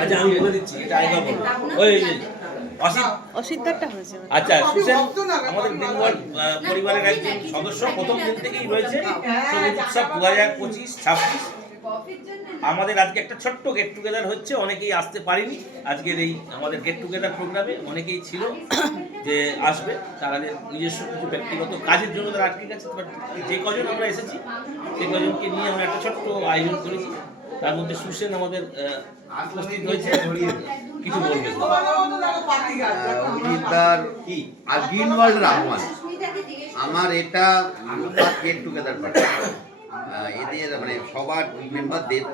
আচ্ছা আমি বলে দিচ্ছি, এটা আগে বলবো। ওই অসিতদারটা হয়েছে। আচ্ছা, সুসেন আমাদের বেঙ্গল পরিবারের একজন সদস্য, প্রথম দিন থেকেই রয়েছে সঙ্গীত উৎসব 2025-26। আমাদের আজকে একটা ছোট্ট গেট টুগেদার হচ্ছে, অনেকেই আসতে পারেনি আজকের এই আমাদের গেট টুগেদার প্রোগ্রামে। অনেকেই ছিল যে আসবে, তাদের নিজস্ব কিছু ব্যক্তিগত কাজের জন্য তারা আটকে গেছে। যে কজন আমরা এসেছি সেই কজনকে নিয়ে আমরা একটা ছোট্ট আয়োজন করেছি। তার মধ্যে সুসেন আমাদের উপস্থিত হয়েছে, কিছু বলবে। অভিজিৎদার কি আর গ্রিন ওয়ার্ল্ডের আহ্বান, আমার এটা গেট টুগেদার পার্টি। এদের মানে সবার মেম্বারদের,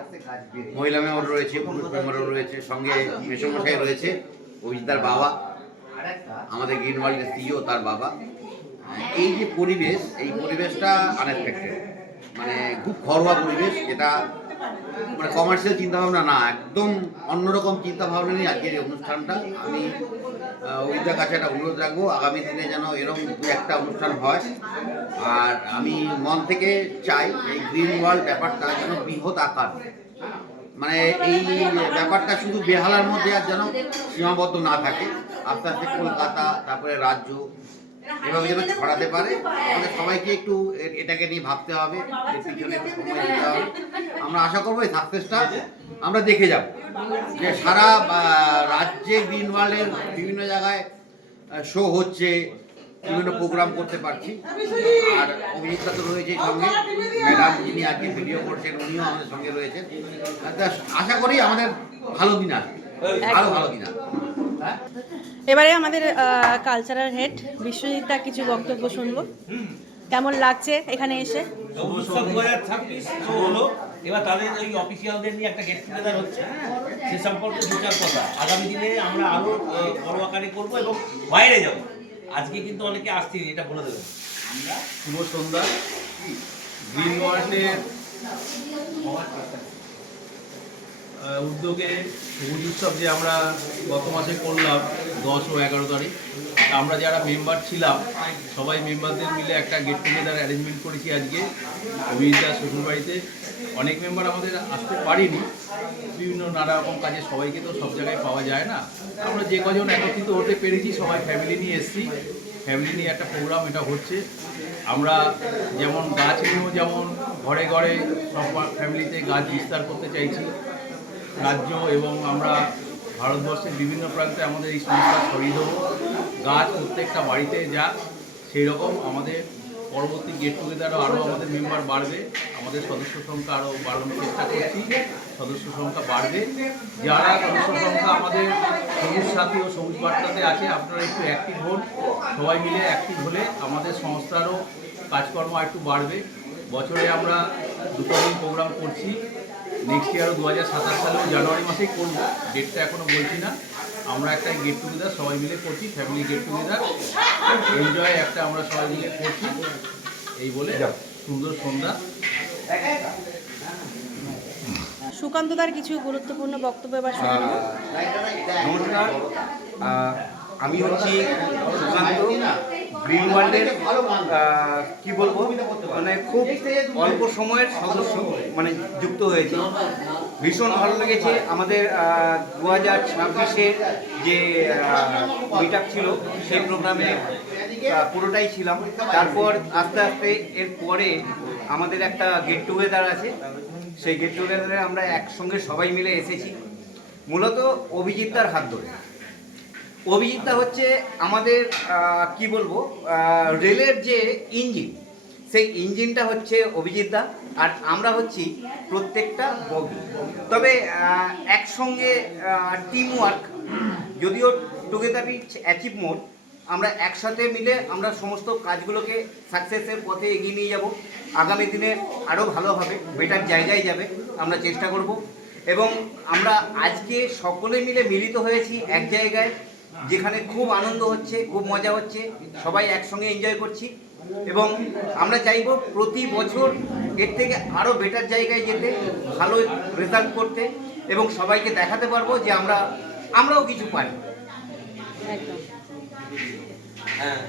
মহিলা মেম্বার রয়েছে, পুরুষ মেম্বারও রয়েছে, সঙ্গে মেসমশাই রয়েছে, অভিজিৎদার বাবা, আমাদের গ্রিন ওয়ার্ল্ডের সিইও তার বাবা। এই যে পরিবেশ, এই পরিবেশটা আনএক্সপেক্টেড, মানে খুব ঘরোয়া পরিবেশ, যেটা মানে কমার্শিয়াল চিন্তাভাবনা না, একদম অন্যরকম চিন্তাভাবনা নিয়ে আজকের এই অনুষ্ঠানটা। আমি অভিজিৎদার কাছে একটা অনুরোধ রাখবো, আগামী দিনে যেন এরকম একটা অনুষ্ঠান হয়। আর আমি মন থেকে চাই এই গ্রিন ওয়ার্ল্ড ব্যাপারটা যেন বৃহৎ আকার, মানে এই ব্যাপারটা শুধু বেহালার মধ্যে আর যেন সীমাবদ্ধ না থাকে, আস্তে আস্তে কলকাতা, তারপরে রাজ্য, এভাবে যেন ছড়াতে পারে। আমাদের সবাইকে একটু এটাকে নিয়ে ভাবতে হবে, এর পিছনে একটু সময় দিতে হবে। আমরা আশা করবো এই সাকসেসটা আমরা দেখে যাব, যে সারা রাজ্যে গ্রিন ওয়ার্ল্ডের বিভিন্ন জায়গায় শো হচ্ছে, বিভিন্ন প্রোগ্রাম করতে পারছি। আর অভিজিৎদা তো রয়েছে সঙ্গে, ম্যাডাম যিনি আজকে ভিডিও করছেন উনিও আমাদের সঙ্গে রয়েছেন। আশা করি আমাদের ভালো দিন আসবে, ভালো ভালো দিন আসবে। এবারে আমাদের কালচারাল হেড বিশ্বজিৎ দা কিছু বক্তব্য শুনবো। কেমন লাগছে এখানে এসে? উৎসব 2026 হলো, এবার তাদের ওই অফিসিয়ালদের নিয়ে একটা গেট টুগেদার হচ্ছে, সে সম্পর্কে দু চার কথা। আগামী দিনে আমরা আরো বড় আকারে করবো এবং বাইরে যাব। আজকে কিন্তু অনেকে আসছেন, এটা বলে দেবেন। শুভ সন্ধ্যা। গ্রিন ওয়ার্ল্ডের উদ্যোগে সবুজ উৎসব যে আমরা গত মাসে করলাম 10 ও 11 তারিখ, আমরা যারা মেম্বার ছিলাম সবাই মেম্বারদের মিলে একটা গেট টুগেদার অ্যারেঞ্জমেন্ট করেছি আজকে অভিজিৎদার শ্বশুরবাড়িতে। অনেক মেম্বার আমাদের আসতে পারিনি, বিভিন্ন নানা রকম কাজে সবাইকে তো সব জায়গায় পাওয়া যায় না। আমরা যে কজন একত্রিত হতে পেরেছি সবাই ফ্যামিলি নিয়ে এসেছি, ফ্যামিলি নিয়ে একটা প্রোগ্রাম এটা হচ্ছে। আমরা যেমন গাছ নিয়েও যেমন ঘরে ঘরে সব ফ্যামিলিতে গাছ বিস্তার করতে চাইছি, রাজ্য এবং আমরা ভারতবর্ষের বিভিন্ন প্রান্তে আমাদের এই সংস্থা ছড়িয়ে দেবো। গাছ প্রত্যেকটা বাড়িতে যাক, সেই রকম আমাদের পরবর্তী গেট টুগেদারও আরও আমাদের মেম্বার বাড়বে, আমাদের সদস্য সংখ্যা আরও বাড়ানোর চেষ্টা করছি, সদস্য সংখ্যা বাড়বে। যারা সদস্য সংখ্যা আমাদের সবুজ সাথী ও সবুজ বার্তাতে আছে, আপনারা একটু অ্যাক্টিভ হন, সবাই মিলে অ্যাক্টিভ হলে আমাদের সংস্থারও কাজকর্ম একটু বাড়বে। বছরে আমরা 2 দিন প্রোগ্রাম করছি, নেক্সট ইয়ারও 2027 সালেও জানুয়ারি মাসেই করবো, ডেটটা এখনও বলছি না। আমরা একটা গেট টুগেদার সবাই মিলে করছি, ফ্যামিলি গেট টুগেদার এনজয় একটা আমরা সবাই মিলে করছি। এই বলে সুন্দর সন্ধ্যা। সুকান্তদার কিছু গুরুত্বপূর্ণ বক্তব্য এবার শুনবো। নমস্কার, আমি হচ্ছি সুকান্ত, গ্রিন ওয়ার্ল্ডের কি বলবো, মানে খুব অল্প সময়ের সদস্য মানে যুক্ত হয়েছে। ভীষণ ভালো লেগেছে। আমাদের 2026-এর যে মিট আপ ছিল সেই প্রোগ্রামে পুরোটাই ছিলাম। তারপর আস্তে আস্তে এর পরে আমাদের একটা গেট টুগেদার আছে, সেই গেট টুগেদারে আমরা একসঙ্গে সবাই মিলে এসেছি মূলত অভিজিৎদার হাত ধরে। অভিজিৎদা হচ্ছে আমাদের কি বলবো, রেলের যে ইঞ্জিন, সেই ইঞ্জিনটা হচ্ছে অভিজিৎদা, আর আমরা হচ্ছি প্রত্যেকটা বগি। তবে একসঙ্গে টিম ওয়ার্ক, যদিও টুগেদার ইজ অ্যাচিভ মোড, আমরা একসাথে মিলে আমরা সমস্ত কাজগুলোকে সাকসেসের পথে এগিয়ে নিয়ে যাব। আগামী দিনে আরও ভালো হবে, বেটার জায়গায় যাবে, আমরা চেষ্টা করব। এবং আমরা আজকে সকলে মিলে মিলিত হয়েছি এক জায়গায়, যেখানে খুব আনন্দ হচ্ছে, খুব মজা হচ্ছে, সবাই একসঙ্গে এনজয় করছি। এবং আমরা চাইব প্রতি বছর এর থেকে আরও বেটার জায়গায় যেতে, ভালো রেজাল্ট করতে, এবং সবাইকে দেখাতে পারবো যে আমরাও কিছু পারি। একদম। হ্যাঁ।